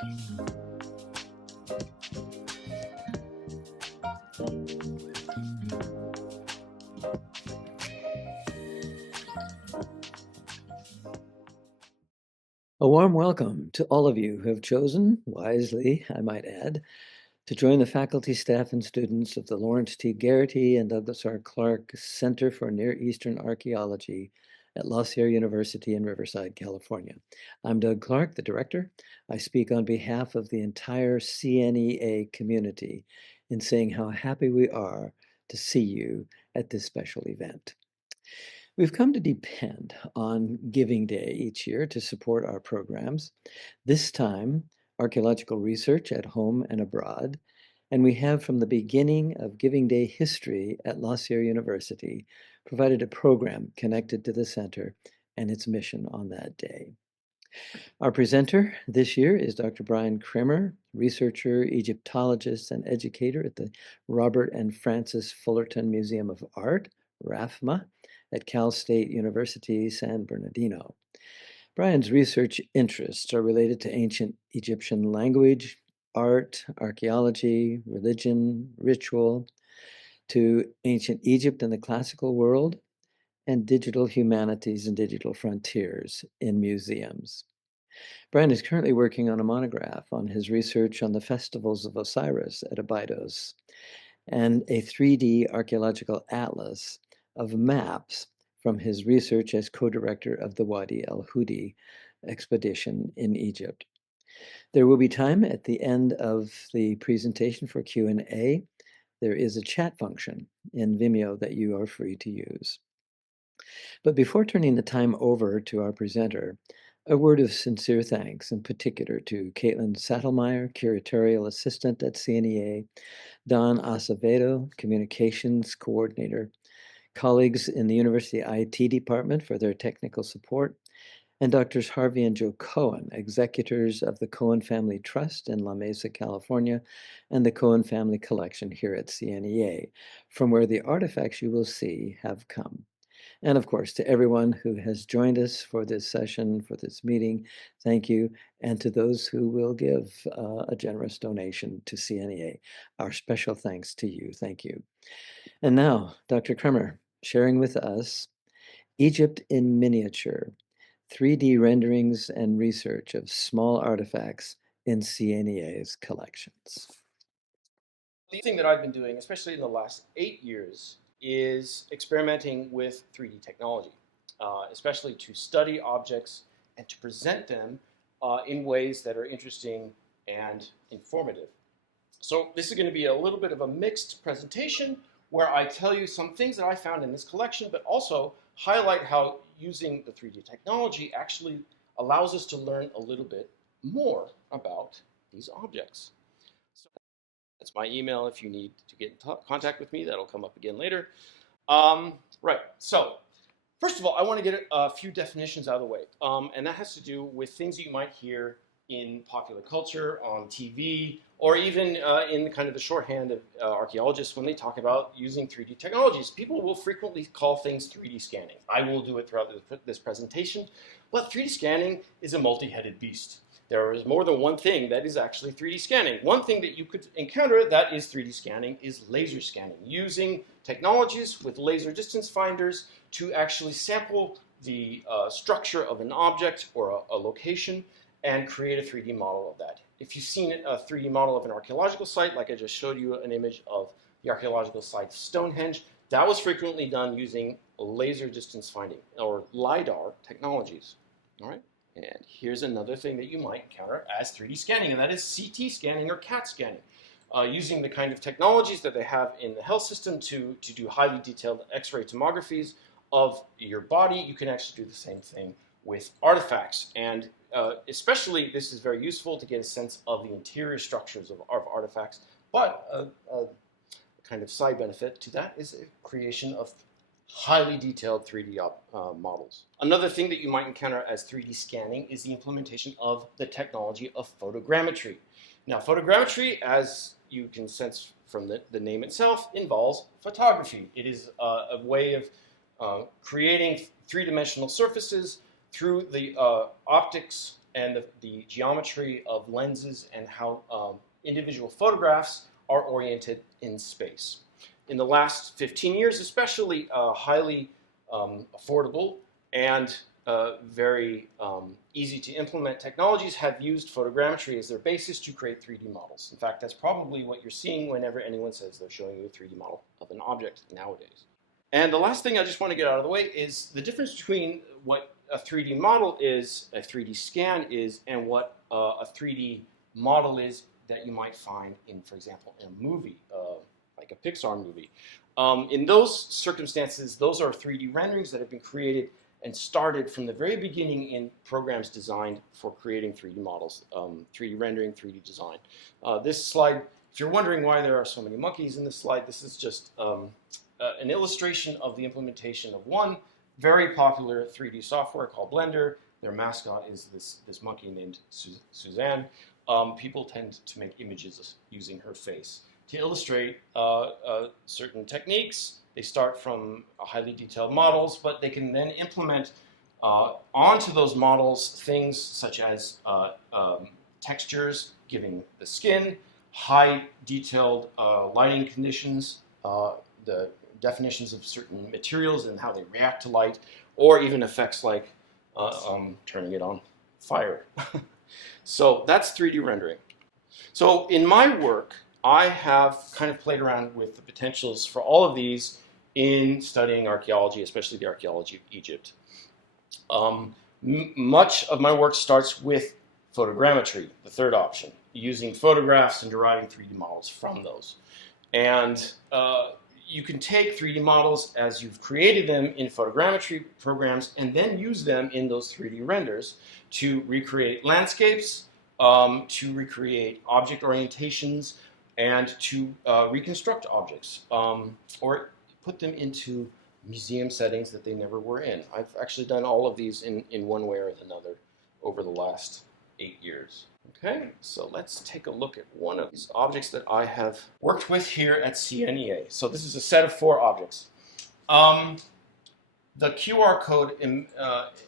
A warm welcome to all of you who have chosen, wisely, I might add, to join the faculty, staff, and students of the Lawrence T. Geraty and Douglas R. Clark Center for Near Eastern Archaeology at La Sierra University in Riverside, California. I'm Doug Clark, the director. I speak on behalf of the entire CNEA community in saying how happy we are to see you at this special event. We've come to depend on Giving Day each year to support our programs. This time, archaeological research at home and abroad, and we have from the beginning of Giving Day history at La Sierra University provided a program connected to the center and its mission on that day. Our presenter this year is Dr. Bryan Kraemer, researcher, Egyptologist, and educator at the Robert and Frances Fullerton Museum of Art, RAFFMA, at Cal State University San Bernardino. Bryan's research interests are related to ancient Egyptian language, art, archaeology, religion, ritual, to ancient Egypt and the classical world, and digital humanities and digital frontiers in museums. Bryan is currently working on a monograph on his research on the festivals of Osiris at Abydos and a 3D archaeological atlas of maps from his research as co-director of the Wadi el-Hudi expedition in Egypt. There will be time at the end of the presentation for Q&A. There is a chat function in Vimeo that you are free to use. But before turning the time over to our presenter, a word of sincere thanks in particular to Caitlin Sattelmeyer, curatorial assistant at CNEA, Don Acevedo, communications coordinator, colleagues in the University IT department for their technical support, and Drs. Harvey and Joe Cohen, executors of the Cohen Family Trust in La Mesa, California, and the Cohen Family Collection here at CNEA, from where the artifacts you will see have come. And of course, to everyone who has joined us for this session, for this meeting, thank you. And to those who will give a generous donation to CNEA, our special thanks to you. Thank you. And now, Dr. Kraemer, sharing with us Egypt in Miniature, 3D renderings and research of small artifacts in CNEA's collections. The thing that I've been doing, especially in the last 8 years, is experimenting with 3D technology, especially to study objects and to present them in ways that are interesting and informative. So this is going to be a little bit of a mixed presentation where I tell you some things that I found in this collection, but also highlight how using the 3D technology actually allows us to learn a little bit more about these objects. So that's my email if you need to get in contact with me. That'll come up again later. Right, so first of all, I want to get a few definitions out of the way, and that has to do with things you might hear in popular culture, on TV, or even in kind of the shorthand of archaeologists when they talk about using 3D technologies. People will frequently call things 3D scanning. I will do it throughout this presentation, but 3D scanning is a multi-headed beast. There is more than one thing that is actually 3D scanning. One thing that you could encounter that is 3D scanning is laser scanning, using technologies with laser distance finders to actually sample the structure of an object or a location and create a 3D model of that. If you've seen a 3D model of an archaeological site, like I just showed you an image of the archaeological site of Stonehenge, that was frequently done using laser distance finding or LiDAR technologies. All right? And here's another thing that you might encounter as 3D scanning, and that is CT scanning or CAT scanning. Using the kind of technologies that they have in the health system to do highly detailed X-ray tomographies of your body, you can actually do the same thing with artifacts. And especially, this is very useful to get a sense of the interior structures of artifacts. But a kind of side benefit to that is a creation of highly detailed 3D models. Another thing that you might encounter as 3D scanning is the implementation of the technology of photogrammetry. Now, photogrammetry, as you can sense from the name itself, involves photography. It is a way of creating three-dimensional surfaces through the optics and the geometry of lenses and how individual photographs are oriented in space. In the last 15 years, especially highly affordable and very easy to implement technologies have used photogrammetry as their basis to create 3D models. In fact, that's probably what you're seeing whenever anyone says they're showing you a 3D model of an object nowadays. And the last thing I just want to get out of the way is the difference between what a 3D model is, a 3D scan is, and what a 3D model is that you might find in, for example, in a movie, like a Pixar movie. In those circumstances, those are 3D renderings that have been created and started from the very beginning in programs designed for creating 3D models, 3D rendering, 3D design. This slide, if you're wondering why there are so many monkeys in this slide, this is just an illustration of the implementation of one very popular 3D software called Blender. Their mascot is this monkey named Suzanne. People tend to make images using her face. To illustrate certain techniques, they start from highly detailed models, but they can then implement onto those models things such as textures, giving the skin, high detailed lighting conditions, the definitions of certain materials and how they react to light, or even effects like turning it on fire. So that's 3D rendering. So in my work, I have kind of played around with the potentials for all of these in studying archaeology, especially the archaeology of Egypt. Much of my work starts with photogrammetry, the third option, using photographs and deriving 3D models from those. And you can take 3D models as you've created them in photogrammetry programs and then use them in those 3D renders to recreate landscapes, to recreate object orientations, and to reconstruct objects, or put them into museum settings that they never were in. I've actually done all of these in one way or another over the last 8 years. Okay, so let's take a look at one of these objects that I have worked with here at CNEA. So this is a set of 4 objects. The QR code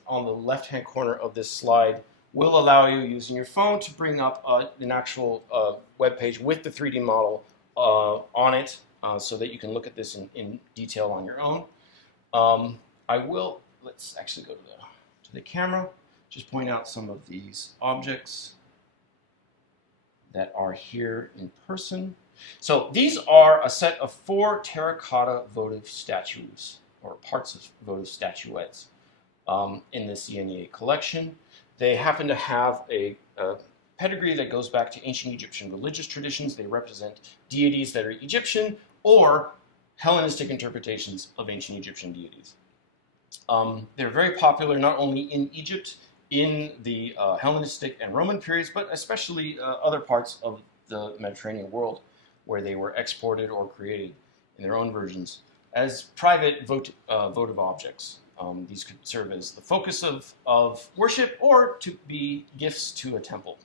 on the left-hand corner of this slide will allow you, using your phone, to bring up an actual web page with the 3D model on it, so that you can look at this in detail on your own. Let's actually go to the camera, just point out some of these objects that are here in person. So these are a set of 4 terracotta votive statues, or parts of votive statuettes, in the CNEA collection. They happen to have a pedigree that goes back to ancient Egyptian religious traditions. They represent deities that are Egyptian or Hellenistic interpretations of ancient Egyptian deities. They're very popular not only in Egypt in the Hellenistic and Roman periods, but especially other parts of the Mediterranean world where they were exported or created in their own versions as private votive objects. These could serve as the focus of worship or to be gifts to a temple.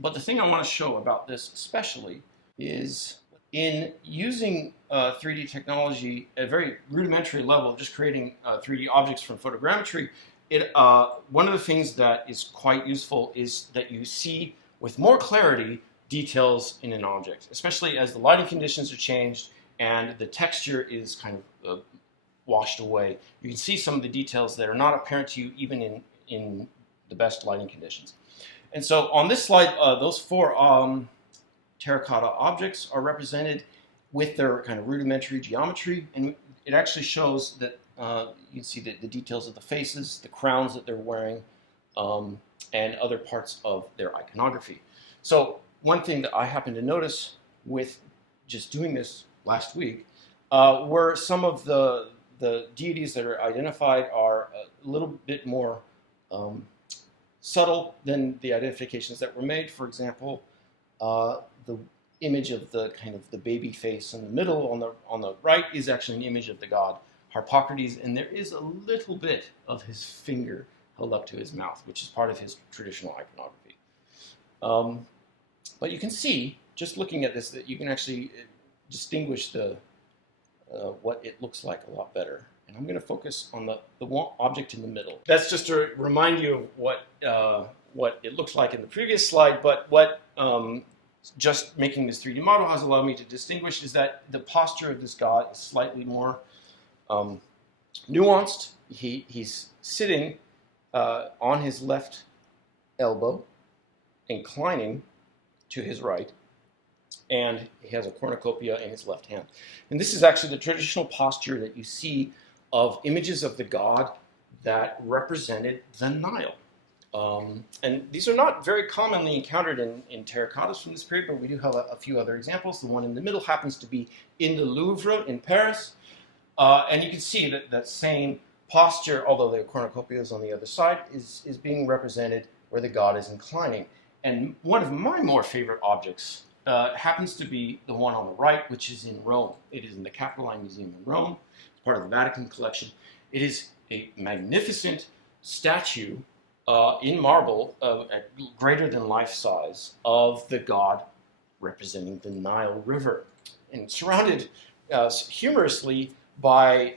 But the thing I want to show about this especially is in using 3D technology at a very rudimentary level, just creating 3D objects from photogrammetry, one of the things that is quite useful is that you see with more clarity details in an object, especially as the lighting conditions are changed and the texture is kind of washed away. You can see some of the details that are not apparent to you even in the best lighting conditions. And so on this slide, those 4 terracotta objects are represented with their kind of rudimentary geometry, and it actually shows that you can see the details of the faces, the crowns that they're wearing, and other parts of their iconography. So one thing that I happened to notice with just doing this last week were some of the deities that are identified are a little bit more subtle than the identifications that were made. For example, the image of the kind of the baby face in the middle on the right is actually an image of the god Harpocrates, and there is a little bit of his finger held up to his mouth, which is part of his traditional iconography. But you can see, just looking at this, that you can actually distinguish what it looks like a lot better. And I'm going to focus on the one object in the middle. That's just to remind you of what it looked like in the previous slide, but what just making this 3D model has allowed me to distinguish is that the posture of this god is slightly more nuanced. He's sitting on his left elbow, inclining to his right, and he has a cornucopia in his left hand. And this is actually the traditional posture that you see of images of the god that represented the Nile. And these are not very commonly encountered in terracottas from this period, but we do have a few other examples. The one in the middle happens to be in the Louvre in Paris. And you can see that that same posture, although the cornucopia is on the other side, is being represented where the god is inclining. And one of my more favorite objects happens to be the one on the right, which is in Rome. It is in the Capitoline Museum in Rome. It's part of the Vatican collection. It is a magnificent statue in marble at greater than life size of the god representing the Nile River, and surrounded humorously by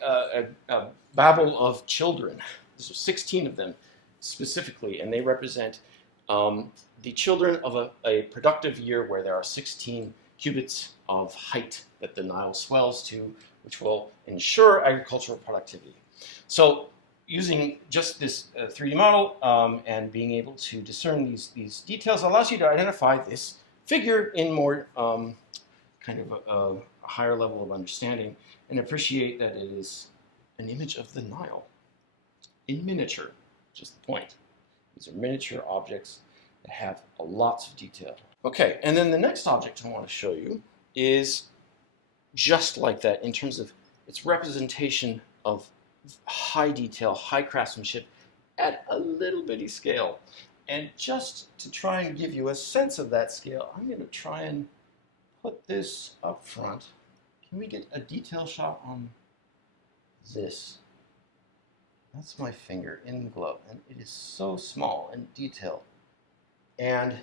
a babel of children. There's 16 of them specifically, and they represent the children of a productive year where there are 16 cubits of height that the Nile swells to, which will ensure agricultural productivity. So using just this 3D model and being able to discern these details allows you to identify this figure in more kind of a higher level of understanding and appreciate that it is an image of the Nile in miniature, which is the point. These are miniature objects that have lots of detail. Okay, and then the next object I want to show you is just like that in terms of its representation of high detail, high craftsmanship at a little bitty scale. And just to try and give you a sense of that scale, I'm going to try and put this up front. Can we get a detail shot on this? That's my finger in the glove, and it is so small and detailed. And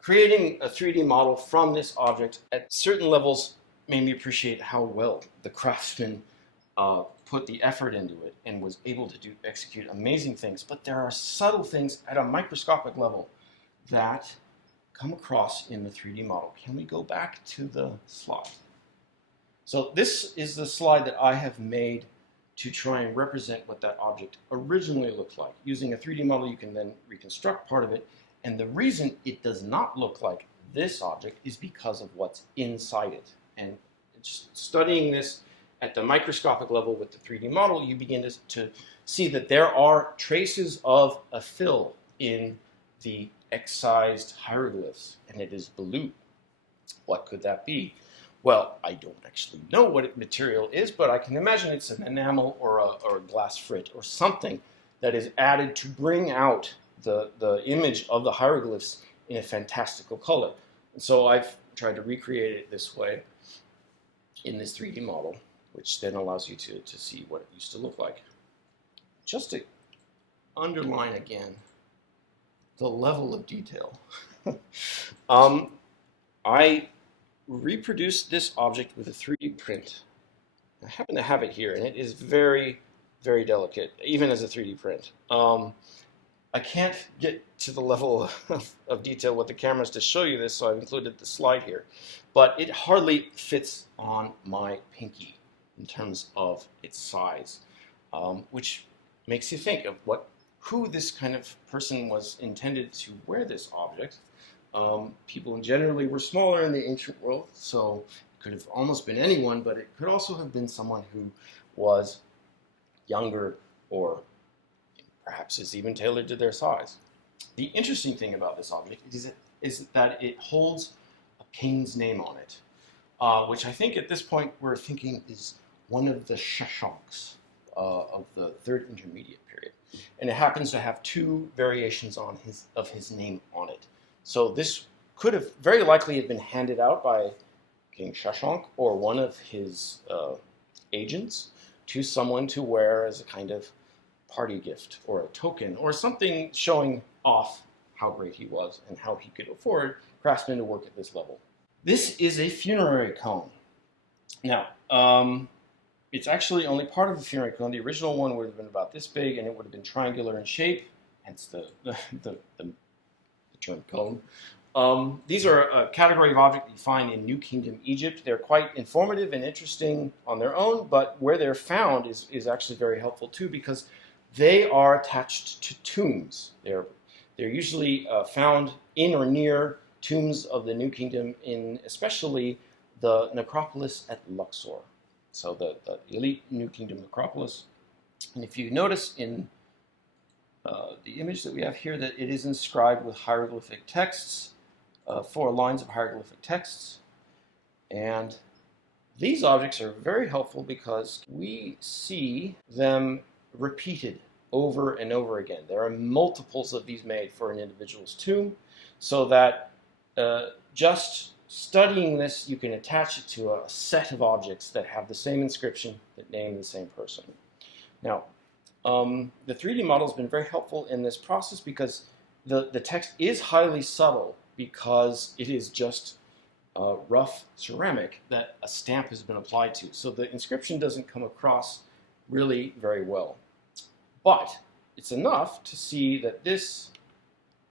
creating a 3D model from this object at certain levels made me appreciate how well the craftsman put the effort into it and was able to execute amazing things. But there are subtle things at a microscopic level that come across in the 3D model. Can we go back to the slide? So this is the slide that I have made to try and represent what that object originally looked like. Using a 3D model, you can then reconstruct part of it. And the reason it does not look like this object is because of what's inside it. And just studying this at the microscopic level with the 3D model, you begin to see that there are traces of a fill in the excised hieroglyphs, and it is blue. What could that be? Well, I don't actually know what material is, but I can imagine it's an enamel or a glass frit or something that is added to bring out the image of the hieroglyphs in a fantastical color. And so I've tried to recreate it this way in this 3D model, which then allows you to see what it used to look like. Just to underline again the level of detail, I reproduced this object with a 3D print. I happen to have it here, and it is very, very delicate, even as a 3D print. I can't get to the level of detail with the cameras to show you this, so I've included the slide here. But it hardly fits on my pinky in terms of its size, which makes you think of who this kind of person was intended to wear this object. People generally were smaller in the ancient world, so it could have almost been anyone, but it could also have been someone who was younger or perhaps is even tailored to their size. The interesting thing about this object is that it holds a king's name on it, which I think at this point we're thinking is one of the Shashanks of the Third Intermediate period. And it happens to have two variations of his name on it. So this could have very likely have been handed out by King Shashank or one of his agents to someone to wear as a kind of party gift or a token or something showing off how great he was and how he could afford craftsmen to work at this level. This is a funerary cone. Now, it's actually only part of the funerary cone. The original one would have been about this big, and it would have been triangular in shape. hence the term cone. These are a category of object that you find in New Kingdom Egypt. They're quite informative and interesting on their own, but where they're found is actually very helpful too, because they are attached to tombs. They're usually found in or near tombs of the New Kingdom, in especially the necropolis at Luxor. So the elite New Kingdom necropolis. And if you notice in the image that we have here, that it is inscribed with hieroglyphic texts, 4 lines of hieroglyphic texts. And these objects are very helpful because we see them repeated over and over again. There are multiples of these made for an individual's tomb, so that just studying this, you can attach it to a set of objects that have the same inscription, that name the same person. Now, the 3D model has been very helpful in this process because the text is highly subtle, because it is just rough ceramic that a stamp has been applied to. So the inscription doesn't come across really very well. But it's enough to see that this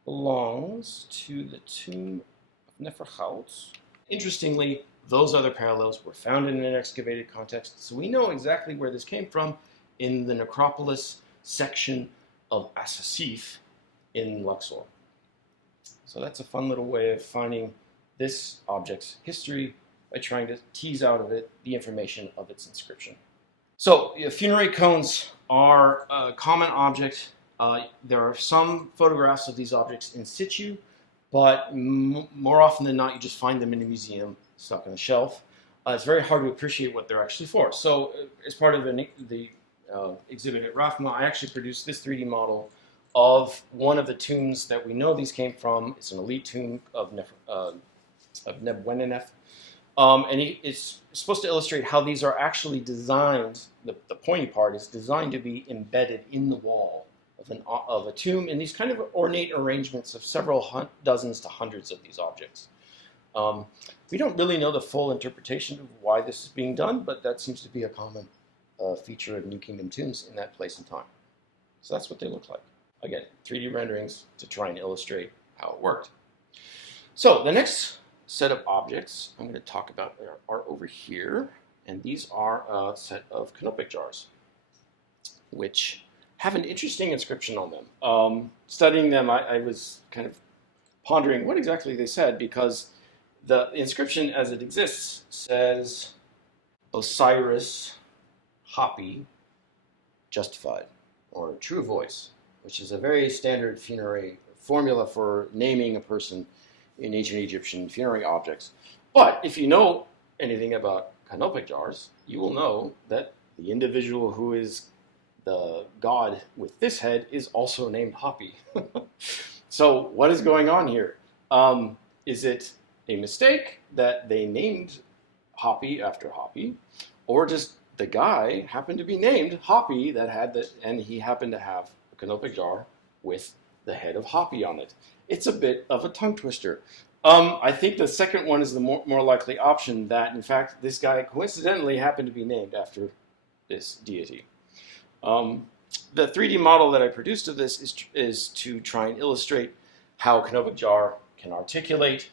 belongs to the tomb of Neferhaut. Interestingly, those other parallels were found in an excavated context, so we know exactly where this came from in the necropolis section of Asasif in Luxor. So that's a fun little way of finding this object's history by trying to tease out of it the information of its inscription. So funerary cones are a common object. There are some photographs of these objects in situ, but more often than not, you just find them in a museum stuck on a shelf. It's very hard to appreciate what they're actually for. So as part of the exhibit at RAFFMA, I actually produced this 3D model of one of the tombs that we know these came from. It's an elite tomb of Nebuchadnezzar. And it's supposed to illustrate how these are actually designed. The pointy part is designed to be embedded in the wall of a tomb in these kind of ornate arrangements of several dozens to hundreds of these objects. We don't really know the full interpretation of why this is being done, but that seems to be a common feature of New Kingdom tombs in that place and time. So that's what they look like. Again, 3D renderings to try and illustrate how it worked. So the next set of objects I'm going to talk about are over here, and these are a set of canopic jars, which have an interesting inscription on them. Studying them, I was kind of pondering what exactly they said, because the inscription as it exists says Osiris Hapi justified, or true voice, which is a very standard funerary formula for naming a person in ancient Egyptian funerary objects. But if you know anything about canopic jars, you will know that the individual who is the god with this head is also named Hapi. So what is going on here? Is it a mistake that they named Hapi after Hapi, or just the guy happened to be named Hapi that had that, and he happened to have a canopic jar with the head of Hapi on it? It's a bit of a tongue twister. I think the second one is the more likely option, that in fact this guy coincidentally happened to be named after this deity. The 3D model that I produced of this is to try and illustrate how a canopic jar can articulate.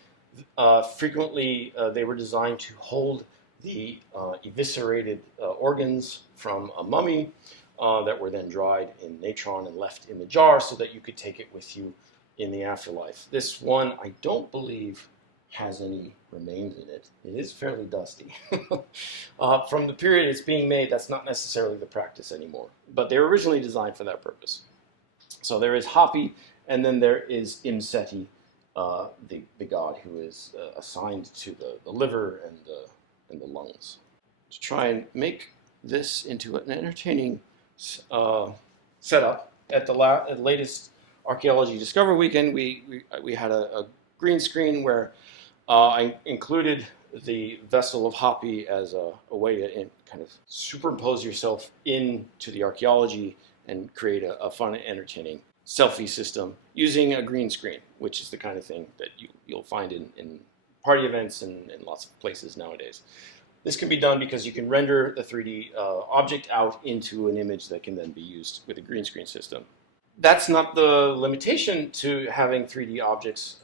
Frequently, they were designed to hold the eviscerated organs from a mummy that were then dried in natron and left in the jar so that you could take it with you in the afterlife. This one, I don't believe, has any remains in it. It is fairly dusty. From the period it's being made, that's not necessarily the practice anymore. But they were originally designed for that purpose. So there is Hapi, and then there is Imseti, the god who is assigned to the liver and the lungs. To try and make this into an entertaining setup, at the latest Archaeology Discover Weekend, we had a green screen where I included the vessel of Hapi as a way to kind of superimpose yourself into the archaeology and create a fun and entertaining selfie system using a green screen, which is the kind of thing that you'll find in party events and in lots of places nowadays. This can be done because you can render the 3D object out into an image that can then be used with a green screen system. That's not the limitation to having 3D objects.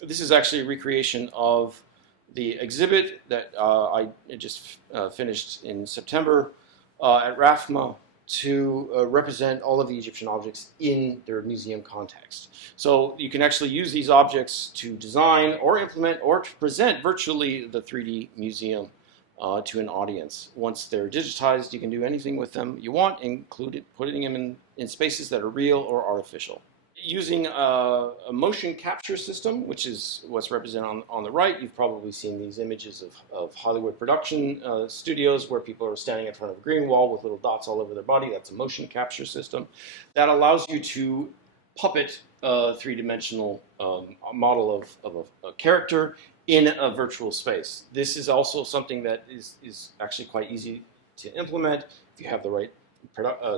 This is actually a recreation of the exhibit that I just finished in September at RAFFMA to represent all of the Egyptian objects in their museum context. So you can actually use these objects to design or implement or to present virtually the 3D museum to an audience. Once they're digitized, you can do anything with them you want, including putting them in spaces that are real or artificial. Using a motion capture system, which is what's represented on the right, you've probably seen these images of Hollywood production studios where people are standing in front of a green wall with little dots all over their body. That's a motion capture system that allows you to puppet a three-dimensional model of a character in a virtual space. This is also something that is actually quite easy to implement if you have the right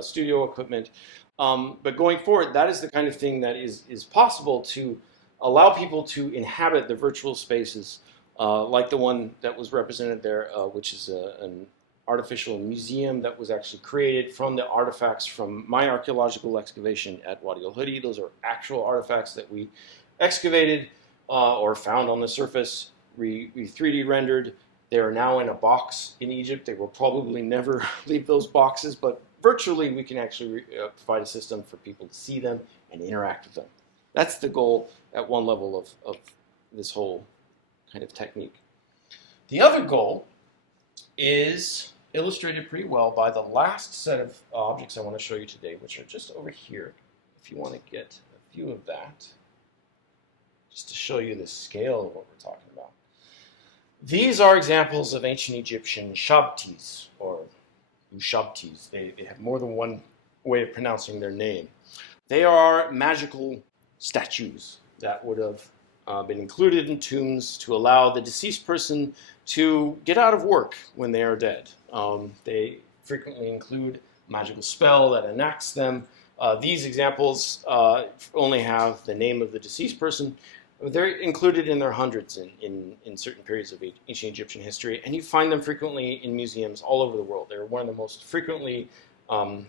studio equipment. But going forward, that is the kind of thing that is possible to allow people to inhabit the virtual spaces like the one that was represented there, which is an artificial museum that was actually created from the artifacts from my archaeological excavation at Wadi al-Hudi. Those are actual artifacts that we excavated or found on the surface. We 3D rendered. They are now in a box in Egypt. They will probably never leave those boxes, but virtually we can actually provide a system for people to see them and interact with them. That's the goal at one level of this whole kind of technique. The other goal is illustrated pretty well by the last set of objects I want to show you today, which are just over here, if you want to get a view of that, just to show you the scale of what we're talking about. These are examples of ancient Egyptian shabtis, or ushabtis. They have more than one way of pronouncing their name. They are magical statues that would have been included in tombs to allow the deceased person to get out of work when they are dead. They frequently include a magical spell that enacts them. These examples only have the name of the deceased person. They're included in their hundreds in certain periods of ancient Egyptian history, and you find them frequently in museums all over the world. They're one of the most frequently kind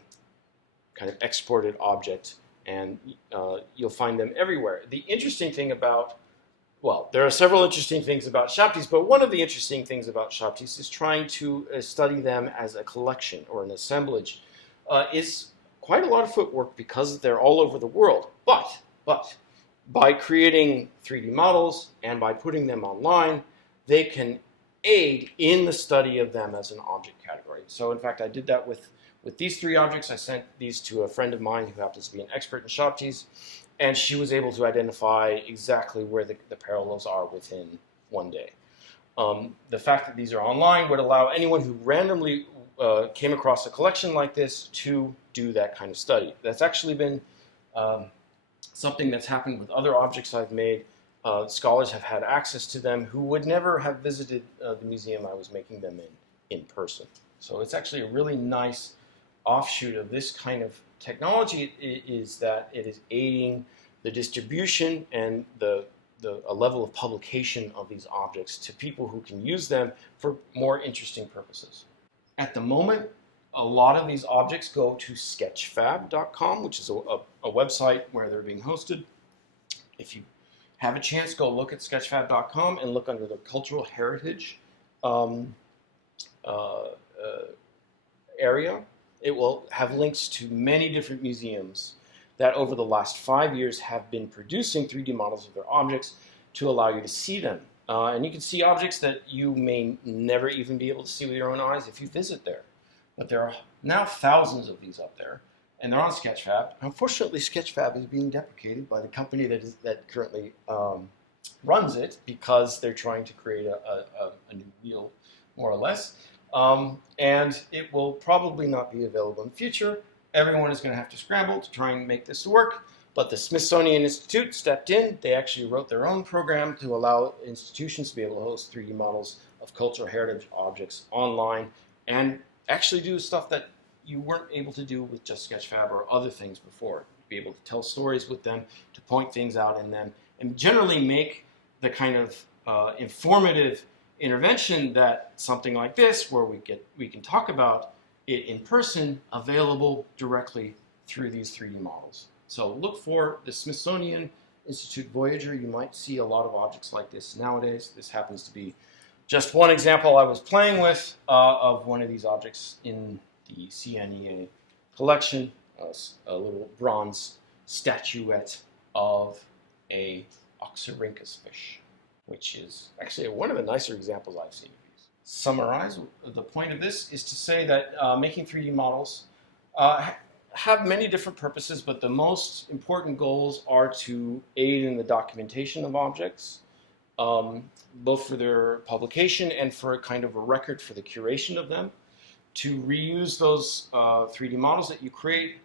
of exported objects, and you'll find them everywhere. The interesting thing about, well, there are several interesting things about shabtis, but one of the interesting things about shabtis is trying to study them as a collection or an assemblage. Is quite a lot of footwork because they're all over the world, but by creating 3D models and by putting them online, they can aid in the study of them as an object category. So in fact, I did that with these three objects. I sent these to a friend of mine who happens to be an expert in shabtis, and she was able to identify exactly where the parallels are within one day. The fact that these are online would allow anyone who randomly came across a collection like this to do that kind of study. That's actually been something that's happened with other objects I've made. Scholars have had access to them who would never have visited the museum I was making them in person. So it's actually a really nice offshoot of this kind of technology, is that it is aiding the distribution and a level of publication of these objects to people who can use them for more interesting purposes. At the moment, a lot of these objects go to sketchfab.com, which is a website where they're being hosted. If you have a chance, go look at sketchfab.com and look under the cultural heritage area. It will have links to many different museums that over the last 5 years have been producing 3D models of their objects to allow you to see them. And you can see objects that you may never even be able to see with your own eyes if you visit there. But there are now thousands of these up there, and they're on Sketchfab. Unfortunately, Sketchfab is being deprecated by the company that currently runs it, because they're trying to create a new wheel, more or less. And it will probably not be available in the future. Everyone is going to have to scramble to try and make this work. But the Smithsonian Institute stepped in. They actually wrote their own program to allow institutions to be able to host 3D models of cultural heritage objects online and actually do stuff that you weren't able to do with just Sketchfab or other things before. Be able to tell stories with them, to point things out in them, and generally make the kind of informative intervention that something like this, where we can talk about it in person, available directly through these 3D models. So look for the Smithsonian Institute Voyager. You might see a lot of objects like this nowadays. This happens to be just one example I was playing with of one of these objects in the CNEA collection, a little bronze statuette of a Oxyrhynchus fish, which is actually one of the nicer examples I've seen of these. Summarize, the point of this is to say that making 3D models have many different purposes, but the most important goals are to aid in the documentation of objects, both for their publication and for a kind of a record for the curation of them, to reuse those 3D models that you create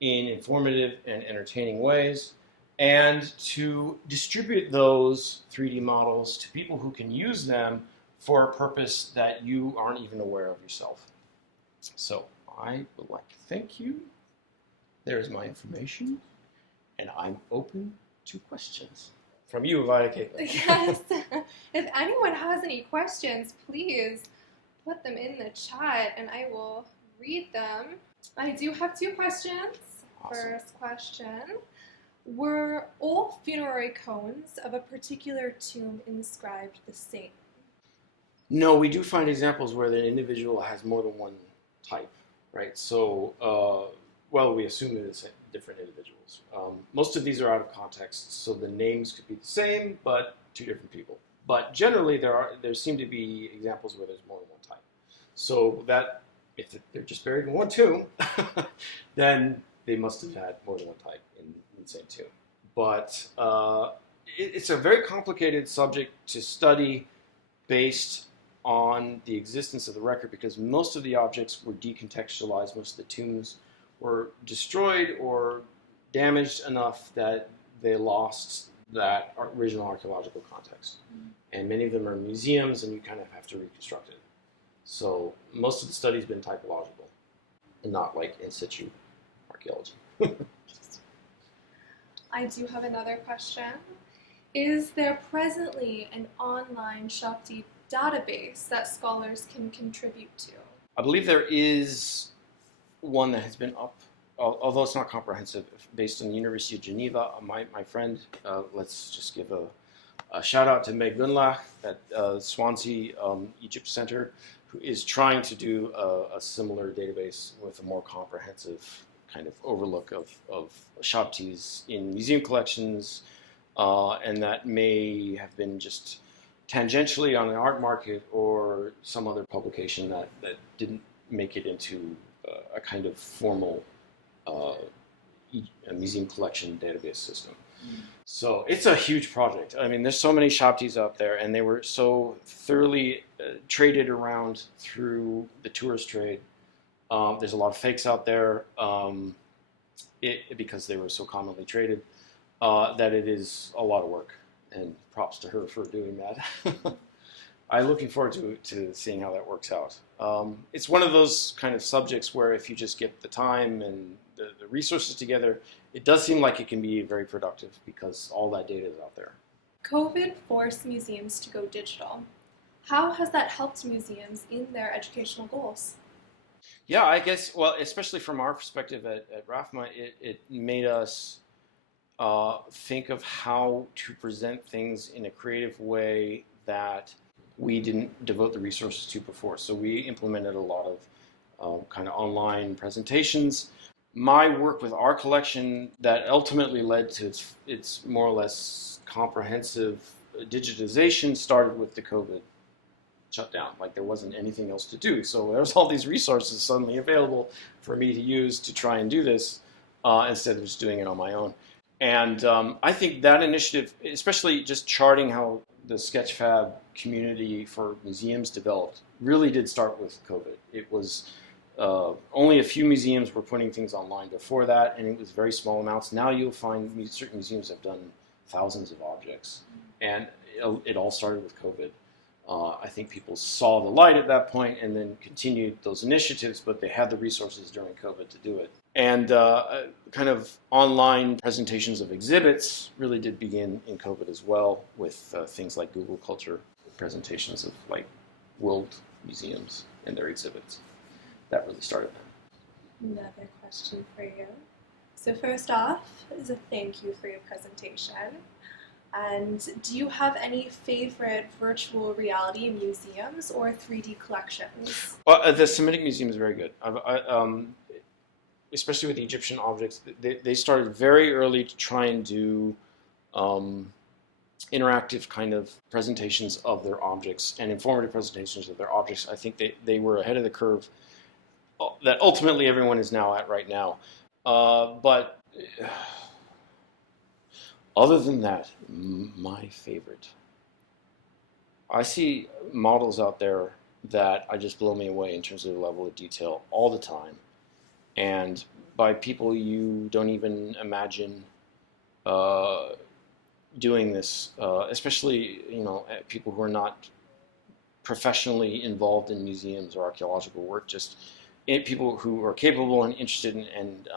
in informative and entertaining ways, and to distribute those 3D models to people who can use them for a purpose that you aren't even aware of yourself. So I would like to thank you. There's my information, and I'm open to questions from you via Caitlin. Yes. If anyone has any questions, please put them in the chat and I will read them. I do have 2 questions. Awesome. First question. Were all funerary cones of a particular tomb inscribed the same? No, we do find examples where the individual has more than one type, right? So, well, we assume that it's different individuals. Most of these are out of context, so the names could be the same, but 2 different people. But generally, there seem to be examples where there's more than one type. So that if they're just buried in one tomb, then they must have had more than one type in the same tomb. But it's a very complicated subject to study based on the existence of the record, because most of the objects were decontextualized. Most of the tombs were destroyed or damaged enough that they lost that original archaeological context. And many of them are in museums, and you kind of have to reconstruct it. So most of the study's been typological, and not like in situ archaeology. I do have another question. Is there presently an online Shopti database that scholars can contribute to? I believe there is one that has been up, although it's not comprehensive, based on the University of Geneva. My friend, let's just give a shout out to Meg Gunlach at Swansea Egypt Center, who is trying to do a similar database with a more comprehensive kind of overlook of Shabtis in museum collections, and that may have been just tangentially on an art market or some other publication that didn't make it into a kind of formal museum collection database system. So it's a huge project. I mean, there's so many Shabtis out there, and they were so thoroughly traded around through the tourist trade. There's a lot of fakes out there because they were so commonly traded, that it is a lot of work. And props to her for doing that. I'm looking forward to seeing how that works out. It's one of those kind of subjects where if you just get the time and the resources together, it does seem like it can be very productive because all that data is out there. COVID forced museums to go digital. How has that helped museums in their educational goals? Yeah, I guess, well, especially from our perspective at RAFFMA, it made us think of how to present things in a creative way that we didn't devote the resources to before. So we implemented a lot of kind of online presentations. My work with our collection that ultimately led to its more or less comprehensive digitization started with the COVID shutdown. Like there wasn't anything else to do. So there was all these resources suddenly available for me to use to try and do this instead of just doing it on my own. And I think that initiative, especially just charting how the Sketchfab community for museums developed, really did start with COVID. It was only a few museums were putting things online before that, and it was very small amounts. Now you'll find certain museums have done thousands of objects, and it all started with COVID. I think people saw the light at that point and then continued those initiatives, but they had the resources during COVID to do it. And kind of online presentations of exhibits really did begin in COVID as well, with things like Google Culture presentations of like world museums and their exhibits. That really started then. Another question for you. So first off is a thank you for your presentation. And do you have any favorite virtual reality museums or 3D collections? Well, the Semitic Museum is very good. Especially with the Egyptian objects, they started very early to try and do interactive kind of presentations of their objects and informative presentations of their objects. I think they were ahead of the curve that ultimately everyone is now at right now. But other than that, my favorite. I see models out there that I just blow me away in terms of the level of detail all the time, and by people you don't even imagine doing this, especially people who are not professionally involved in museums or archaeological work, just people who are capable and interested and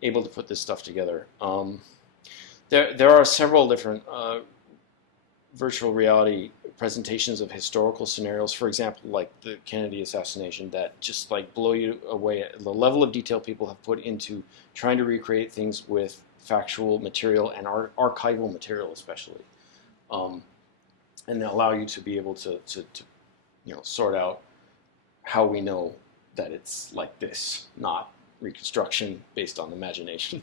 able to put this stuff together. There are several different virtual reality presentations of historical scenarios, for example, like the Kennedy assassination, that just like blow you away at the level of detail people have put into trying to recreate things with factual material and archival material especially, and allow you to be able to sort out how we know that it's like this, not reconstruction based on imagination.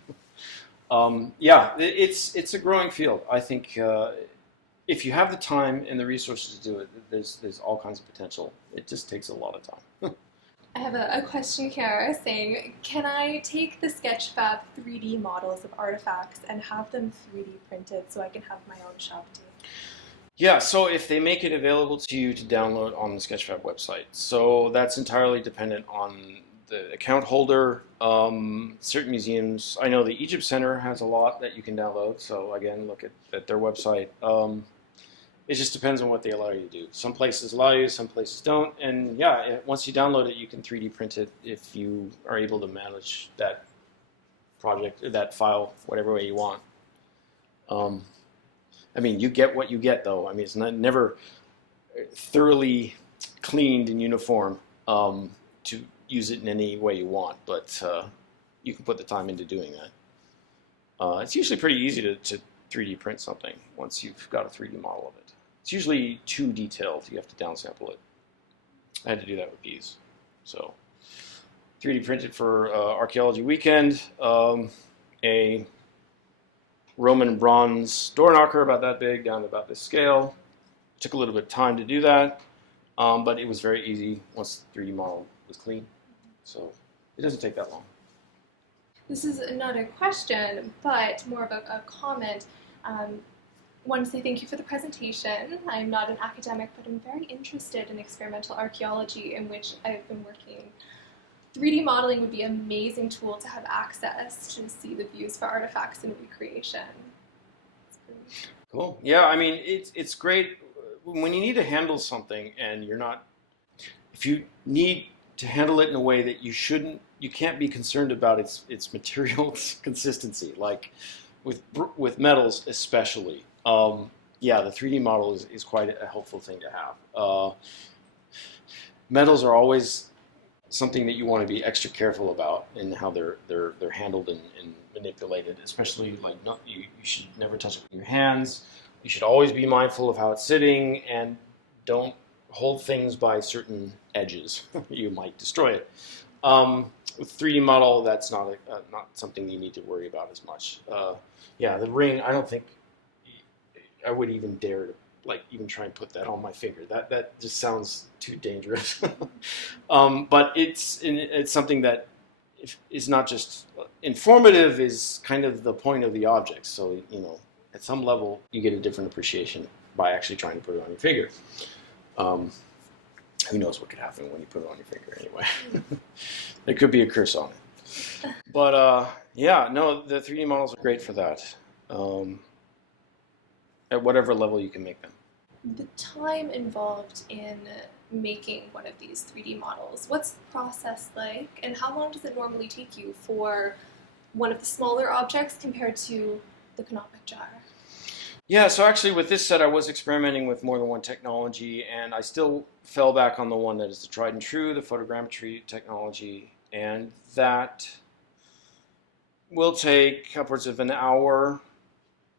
Yeah, it's a growing field. I think if you have the time and the resources to do it, there's all kinds of potential. It just takes a lot of time. I have a question here saying, can I take the Sketchfab 3D models of artifacts and have them 3D printed so I can have my own shop too? Yeah, so if they make it available to you to download on the Sketchfab website, so that's entirely dependent on the account holder. Certain museums, I know the Egypt Center has a lot that you can download, so again, look at their website. It just depends on what they allow you to do. Some places allow you, some places don't, and yeah, once you download it, you can 3D print it if you are able to manage that project, or that file, whatever way you want. I mean, you get what you get, though. I mean, it's never thoroughly cleaned and uniform to use it in any way you want, but you can put the time into doing that. It's usually pretty easy to 3D print something once you've got a 3D model of it. It's usually too detailed. You have to downsample it. I had to do that with these. So 3D printed for Archaeology Weekend, a Roman bronze door knocker about that big down to about this scale. It took a little bit of time to do that, but it was very easy once the 3D model was clean. So it doesn't take that long. This is not a question, but more of a comment. Want to say thank you for the presentation. I'm not an academic, but I'm very interested in experimental archaeology, in which I've been working. 3D modeling would be an amazing tool to have access to see the views for artifacts and recreation. Cool. Yeah, I mean, it's great when you need to handle something and you're not, if you need to handle it in a way that you can't be concerned about its material consistency, like with metals especially. Yeah, the 3D model is quite a helpful thing to have. Metals are always something that you want to be extra careful about in how they're handled and manipulated, especially like you should never touch it with your hands. You should always be mindful of how it's sitting and don't hold things by certain edges. You might destroy it. With 3D model, that's not something you need to worry about as much. Yeah, the ring, I don't think I would even dare to even try and put that on my finger. That just sounds too dangerous. But it's something that is not just informative, is kind of the point of the object. So at some level you get a different appreciation by actually trying to put it on your finger. Who knows what could happen when you put it on your finger anyway. There could be a curse on it. But yeah, no, the 3D models are great for that. At whatever level you can make them. The time involved in making one of these 3D models, what's the process like, and how long does it normally take you for one of the smaller objects compared to the canopic jar? Yeah, so actually with this set I was experimenting with more than one technology, and I still fell back on the one that is the tried and true, the photogrammetry technology, and that will take upwards of an hour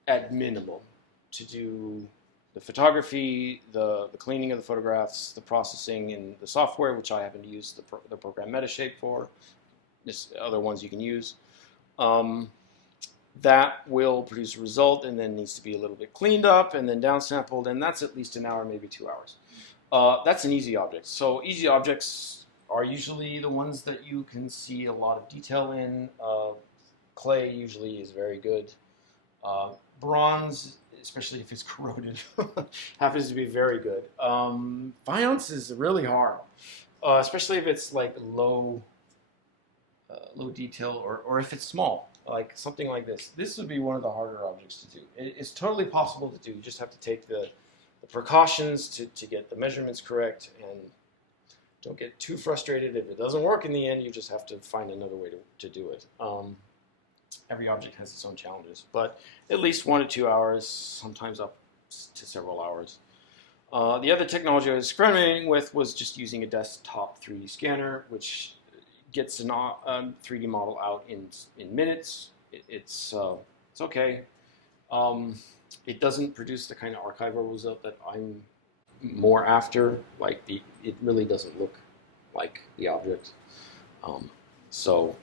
at minimum to do the photography, the cleaning of the photographs, the processing in the software, which I happen to use the program Metashape for. There's other ones you can use. That will produce a result and then needs to be a little bit cleaned up and then downsampled, and that's at least an hour, maybe 2 hours. That's an easy object. So easy objects are usually the ones that you can see a lot of detail in. Clay usually is very good. Bronze, especially if it's corroded, happens to be very good. Faience is really hard, especially if it's like low detail or if it's small, like something like this. This would be one of the harder objects to do. It's totally possible to do. You just have to take the precautions to get the measurements correct, and don't get too frustrated if it doesn't work in the end. You just have to find another way to do it. Every object has its own challenges, but at least 1 to 2 hours, sometimes up to several hours. The other technology I was experimenting with was just using a desktop 3D scanner, which gets a 3D model out in minutes. It's okay. It doesn't produce the kind of archival result that I'm more after. Like it really doesn't look like the object. So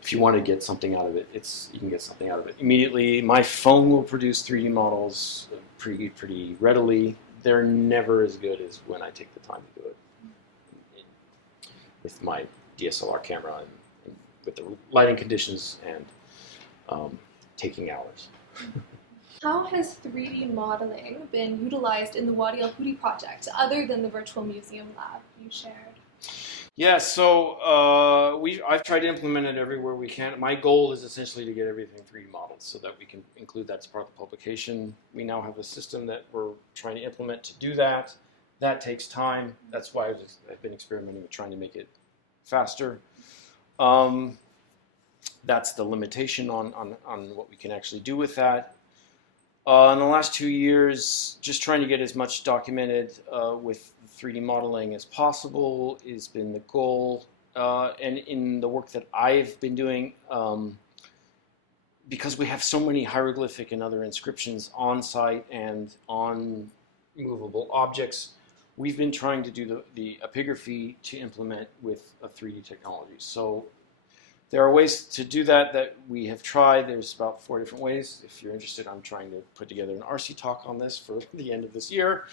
if you want to get something out of it, you can get something out of it immediately. My phone will produce 3D models pretty readily. They're never as good as when I take the time to do it with my DSLR camera and with the lighting conditions and taking hours. How has 3D modeling been utilized in the Wadi El Hudi project, other than the virtual museum lab you shared? Yeah, so I've tried to implement it everywhere we can. My goal is essentially to get everything 3D modeled so that we can include that as part of the publication. We now have a system that we're trying to implement to do that. That takes time. That's why I've been experimenting with trying to make it faster. That's the limitation on what we can actually do with that. In the last 2 years, just trying to get as much documented with 3D modeling as possible has been the goal. And in the work that I've been doing, because we have so many hieroglyphic and other inscriptions on site and on movable objects, we've been trying to do the epigraphy to implement with a 3D technology. So there are ways to do that we have tried. There's about 4 different ways. If you're interested, I'm trying to put together an RC talk on this for the end of this year.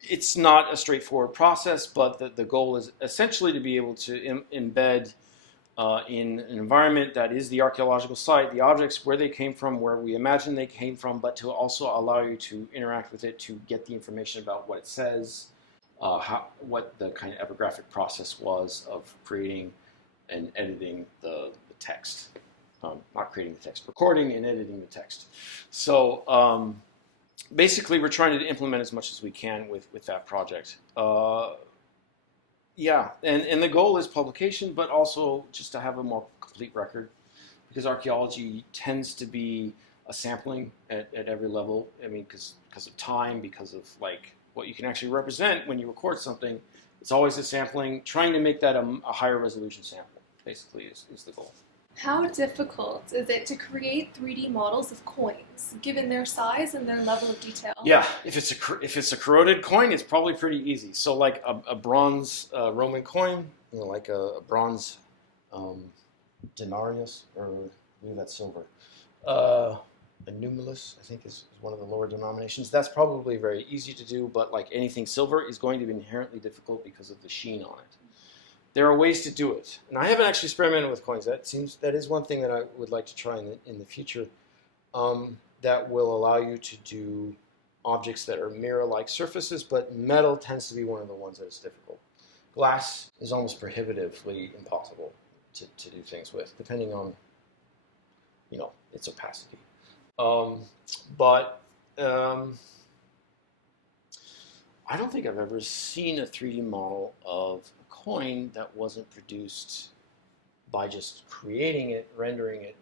It's not a straightforward process, but the goal is essentially to be able to embed in an environment that is the archaeological site, the objects, where they came from, where we imagine they came from, but to also allow you to interact with it, to get the information about what it says, what the kind of epigraphic process was of creating and editing the text. Not creating the text, recording and editing the text. So basically, we're trying to implement as much as we can with that project. Yeah, and the goal is publication, but also just to have a more complete record, because archaeology tends to be a sampling at every level. I mean, because of time, because of like what you can actually represent when you record something. It's always a sampling. Trying to make that a higher resolution sample, basically, is the goal. How difficult is it to create 3D models of coins, given their size and their level of detail? Yeah, if it's a corroded coin, it's probably pretty easy. So like a bronze Roman coin, like a bronze denarius, or I believe that's silver. A numulus, I think, is one of the lower denominations. That's probably very easy to do, but like anything silver is going to be inherently difficult because of the sheen on it. There are ways to do it, and I haven't actually experimented with coins. That is one thing that I would like to try in the future. That will allow you to do objects that are mirror-like surfaces, but metal tends to be one of the ones that is difficult. Glass is almost prohibitively impossible to do things with, depending on its opacity. But I don't think I've ever seen a 3D model of a coin that wasn't produced by just creating it, rendering it,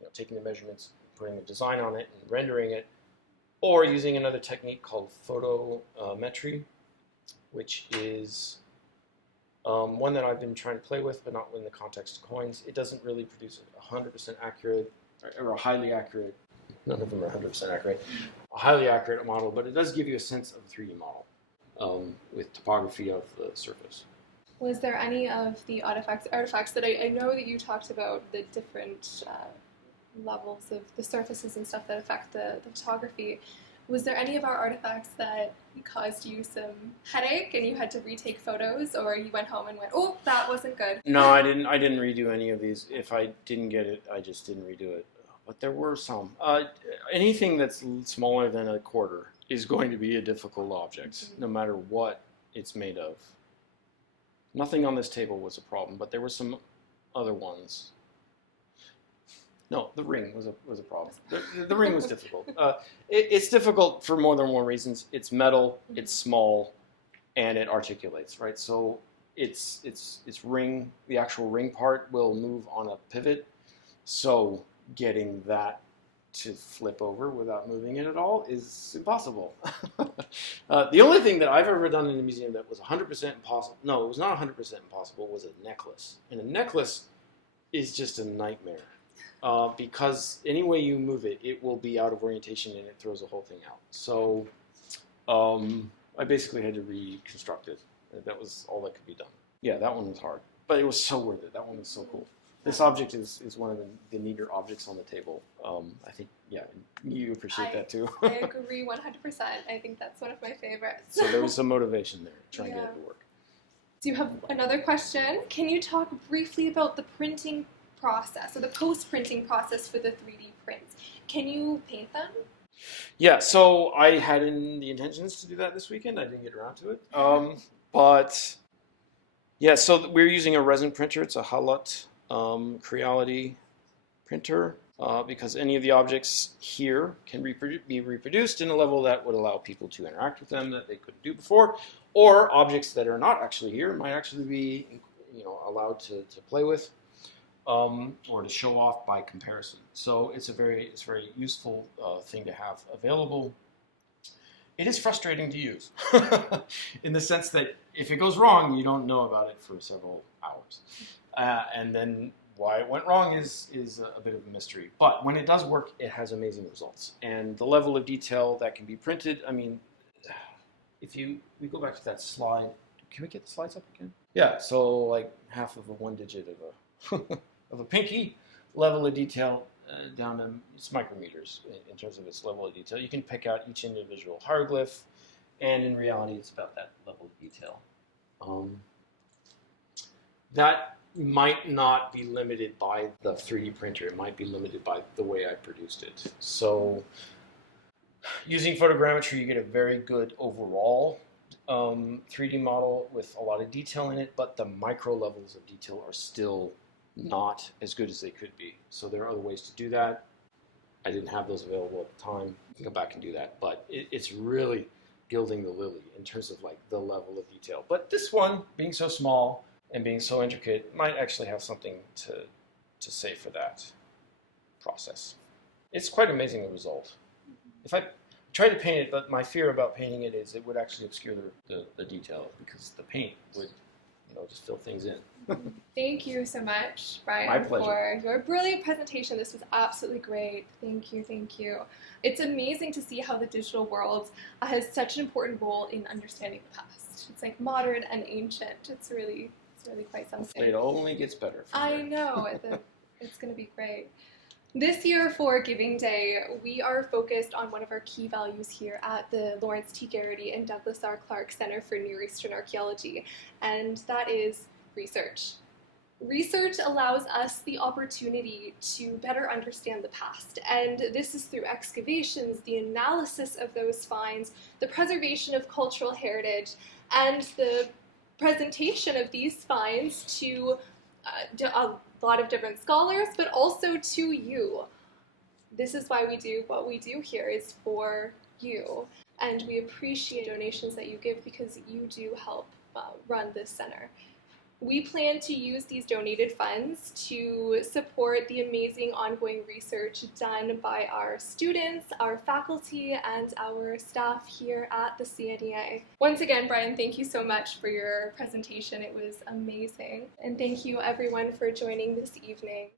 and taking the measurements, putting a design on it, and rendering it, or using another technique called photometry, which is One that I've been trying to play with, but not in the context of coins. It doesn't really produce a 100% accurate or a highly accurate. None of them are 100% accurate. A highly accurate model, but it does give you a sense of a 3D model with topography of the surface. Was there any of the artifacts that I know that you talked about the different levels of the surfaces and stuff that affect the photography? Was there any of our artifacts that caused you some headache and you had to retake photos, or you went home and went, oh, that wasn't good? No, I didn't redo any of these. If I didn't get it, I just didn't redo it. But there were some. Anything that's smaller than a quarter is going to be a difficult object, no matter what it's made of. Nothing on this table was a problem, but there were some other ones. No, the ring was a problem. The ring was difficult. It's difficult for more than one reasons. It's metal, it's small, and it articulates, right? So its ring, the actual ring part will move on a pivot. So getting that to flip over without moving it at all is impossible. The only thing that I've ever done in a museum that was 100% impossible, no, it was not 100% impossible, was a necklace. And a necklace is just a nightmare. Because any way you move it, it will be out of orientation and it throws the whole thing out. So I basically had to reconstruct it. That was all that could be done. Yeah, that one was hard, but it was so worth it. That one was so cool. This object is one of the neater objects on the table. I think, yeah, you appreciate that too. I agree 100%. I think that's one of my favorites. So there was some motivation there, trying to get it to work. Do you have another question? Can you talk briefly about the printing process, or the post-printing process for the 3D prints? Can you paint them? Yeah, so I had the intentions to do that this weekend. I didn't get around to it. But yeah, so we're using a resin printer. It's a Halut Creality printer because any of the objects here can be reproduced in a level that would allow people to interact with them that they couldn't do before, or objects that are not actually here might actually be, allowed to play with. Or to show off by comparison. So it's a very useful thing to have available. It is frustrating to use in the sense that if it goes wrong, you don't know about it for several hours. And then why it went wrong is a bit of a mystery. But when it does work, it has amazing results. And the level of detail that can be printed, I mean, if we go back to that slide, can we get the slides up again? Yeah, so like half of a 1 digit of a pinky level of detail down to it's micrometers in terms of its level of detail. You can pick out each individual hieroglyph, and in reality, it's about that level of detail. That might not be limited by the 3D printer. It might be limited by the way I produced it. So using photogrammetry, you get a very good overall 3D model with a lot of detail in it, but the micro levels of detail are still not as good as they could be. So there are other ways to do that. I didn't have those available at the time. I can go back and do that. But it's really gilding the lily in terms of like the level of detail. But this one, being so small and being so intricate, might actually have something to say for that process. It's quite amazing, the result. If I tried to paint it, but my fear about painting it is it would actually obscure the detail because the paint would just fill things in. Thank you so much, Brian, My pleasure. for your brilliant presentation. This was absolutely great. Thank you, thank you. It's amazing to see how the digital world has such an important role in understanding the past. It's like modern and ancient. It's really quite something. It only gets better. I know. It's going to be great. This year for Giving Day, we are focused on one of our key values here at the Lawrence T. Geraty and Douglas R. Clark Center for Near Eastern Archaeology, and that is research. Research allows us the opportunity to better understand the past, and this is through excavations, the analysis of those finds, the preservation of cultural heritage, and the presentation of these finds to a lot of different scholars, but also to you. This is why we do what we do here, is for you. And we appreciate donations that you give because you do help run this center. We plan to use these donated funds to support the amazing ongoing research done by our students, our faculty, and our staff here at the CNEA. Once again, Bryan, thank you so much for your presentation. It was amazing. And thank you everyone for joining this evening.